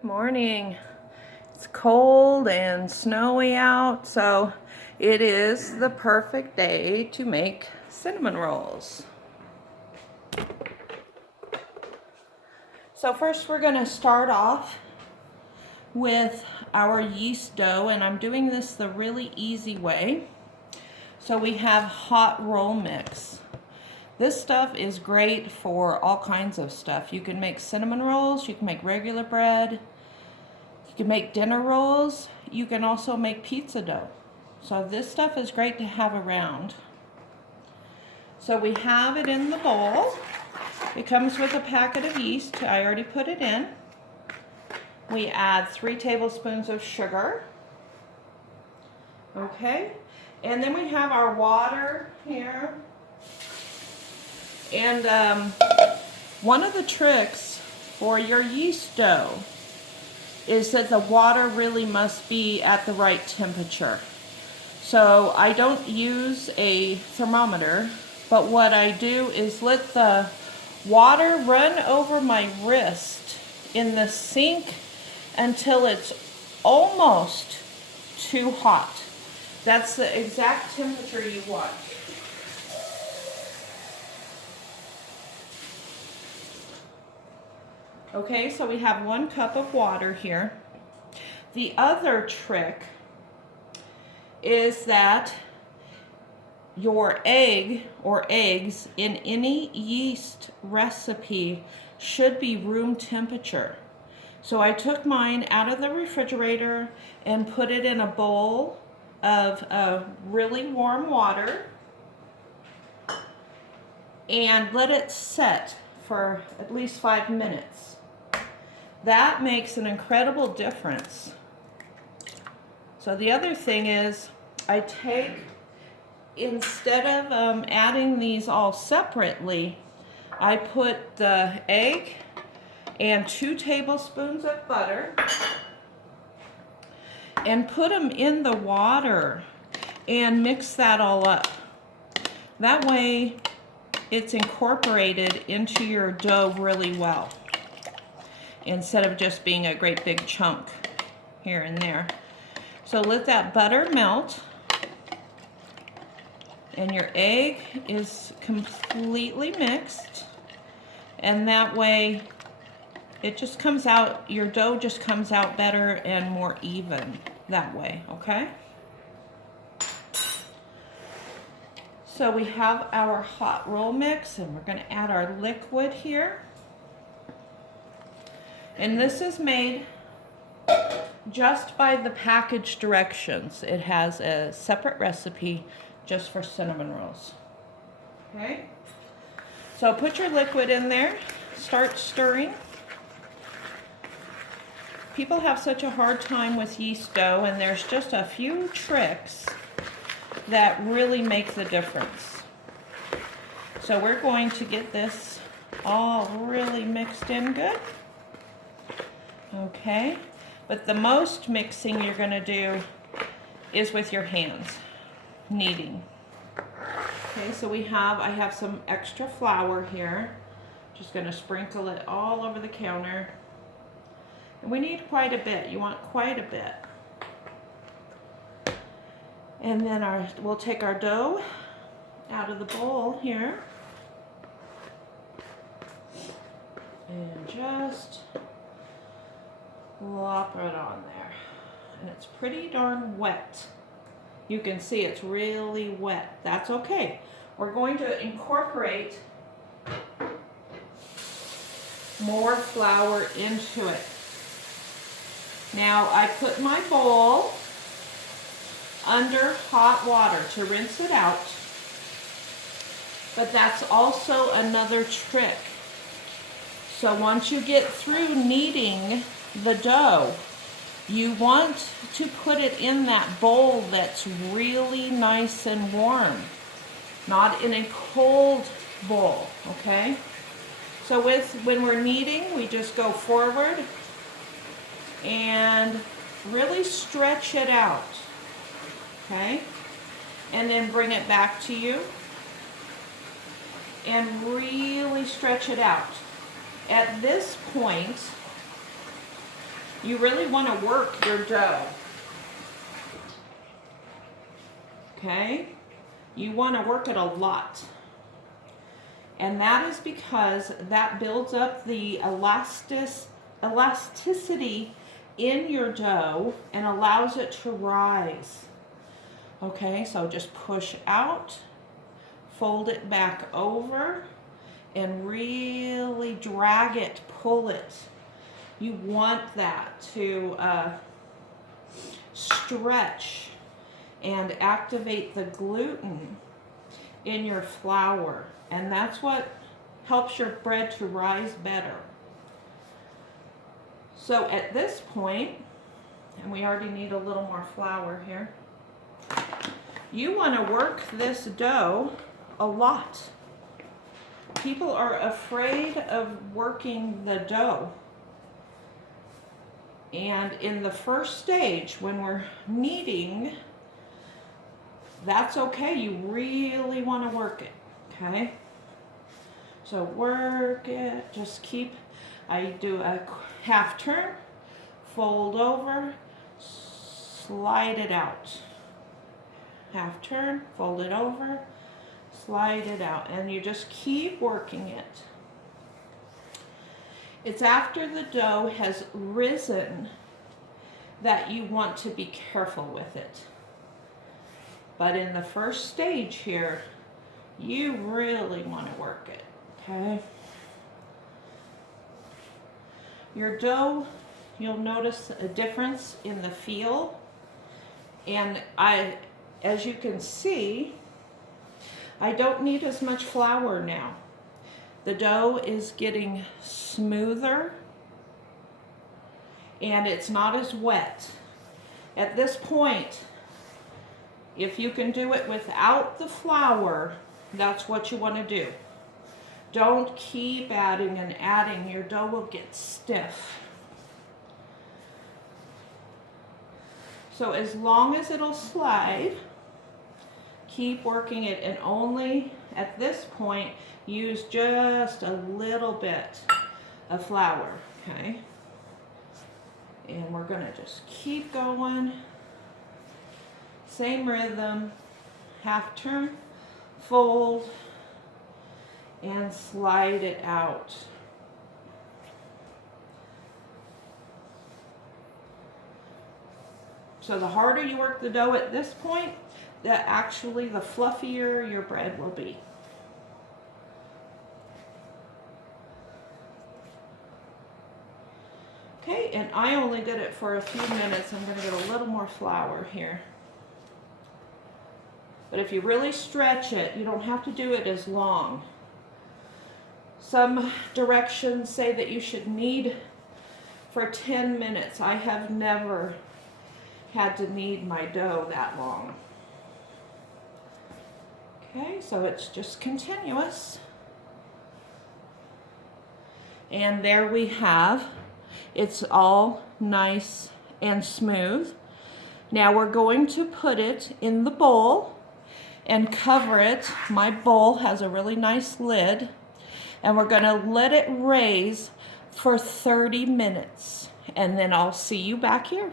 Good morning. It's cold and snowy out, so it is the perfect day to make cinnamon rolls. So first we're going to start off with our yeast dough, and I'm doing this the really easy way. So we have hot roll mix. This stuff is great for all kinds of stuff. You can make cinnamon rolls, you can make regular bread, you can make dinner rolls, you can also make pizza dough. So this stuff is great to have around. So we have it in the bowl. It comes with a packet of yeast. I already put it in. We add 3 tablespoons of sugar. Okay, and then we have our water here. And one of the tricks for your yeast dough is that the water really must be at the right temperature. So I don't use a thermometer, but what I do is let the water run over my wrist in the sink until it's almost too hot. That's the exact temperature you want. Okay, so we have 1 cup of water here. The other trick is that your egg or eggs in any yeast recipe should be room temperature. So I took mine out of the refrigerator and put it in a bowl of really warm water and let it set for at least 5 minutes. That makes an incredible difference. So the other thing is, I take, instead of adding these all separately, I put the egg and 2 tablespoons of butter and put them in the water and mix that all up. That way it's incorporated into your dough really well, instead of just being a great big chunk here and there. So let that butter melt, and your egg is completely mixed, and that way it just comes out, your dough just comes out better and more even that way, okay? So we have our hot roll mix, and we're going to add our liquid here. And this is made just by the package directions. It has a separate recipe just for cinnamon rolls. Okay? So put your liquid in there, start stirring. People have such a hard time with yeast dough, and there's just a few tricks that really make the difference. So we're going to get this all really mixed in good. Okay, but the most mixing you're going to do is with your hands, kneading. Okay, so I have some extra flour here. Just going to sprinkle it all over the counter. And we need quite a bit. You want quite a bit. And then we'll take our dough out of the bowl here. And just plop it on there. And it's pretty darn wet. You can see it's really wet. That's okay. We're going to incorporate more flour into it. Now I put my bowl under hot water to rinse it out, but that's also another trick. So once you get through kneading the dough, you want to put it in that bowl that's really nice and warm, not in a cold bowl, okay? So when we're kneading, we just go forward and really stretch it out, okay? And then bring it back to you and really stretch it out. At this point, You really want to work your dough. Okay? You want to work it a lot. And that is because that builds up the elasticity in your dough and allows it to rise. Okay, so just push out, fold it back over, and really drag it, pull it. You want that to stretch and activate the gluten in your flour. And that's what helps your bread to rise better. So at this point, and we already need a little more flour here, you want to work this dough a lot. People are afraid of working the dough. And in the first stage, when we're kneading, that's okay. You really want to work it, okay? So work it, just keep, I do a half turn, fold over, slide it out. Half turn, fold it over, slide it out, and you just keep working it. It's after the dough has risen that you want to be careful with it. But in the first stage here, you really want to work it, okay? Your dough, you'll notice a difference in the feel. And as you can see, I don't need as much flour now. The dough is getting smoother and it's not as wet. At this point, if you can do it without the flour, that's what you want to do. Don't keep adding and adding. Your dough will get stiff. So as long as it'll slide, keep working it, and only at this point use just a little bit of flour, okay? And we're gonna just keep going. Same rhythm, half turn, fold, and slide it out. So the harder you work the dough at this point, the fluffier your bread will be. Okay, and I only did it for a few minutes. I'm going to get a little more flour here. But if you really stretch it, you don't have to do it as long. Some directions say that you should knead for 10 minutes. I have never had to knead my dough that long. Okay, so it's just continuous. And there we have, it's all nice and smooth. Now we're going to put it in the bowl and cover it. My bowl has a really nice lid, and we're going to let it raise for 30 minutes, and then I'll see you back here.